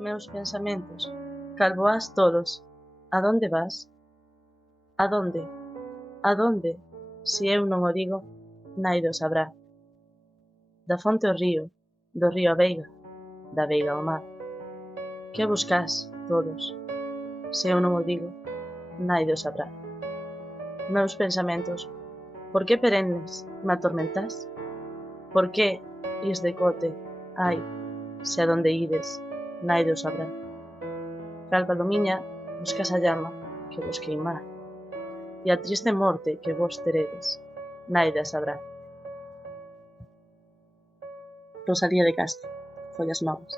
Meus pensamentos, cal voás tolos, a donde vas? A donde? A donde? Si eu non o digo, naide o sabrá. Da fonte ao río, do río á veiga, da veiga ao mar. Que buscás, tolos? Se eu non o digo, naide o sabrá. Meus pensamentos, por que perennes me atormentás? Por que ís de cote, ai, se a donde ides, naide o sabrá. Cal palomiña, buscas a llama que vos queimar, e a triste morte que vos teredes, naide a sabrá. Rosalía de Castro, Follas Novas.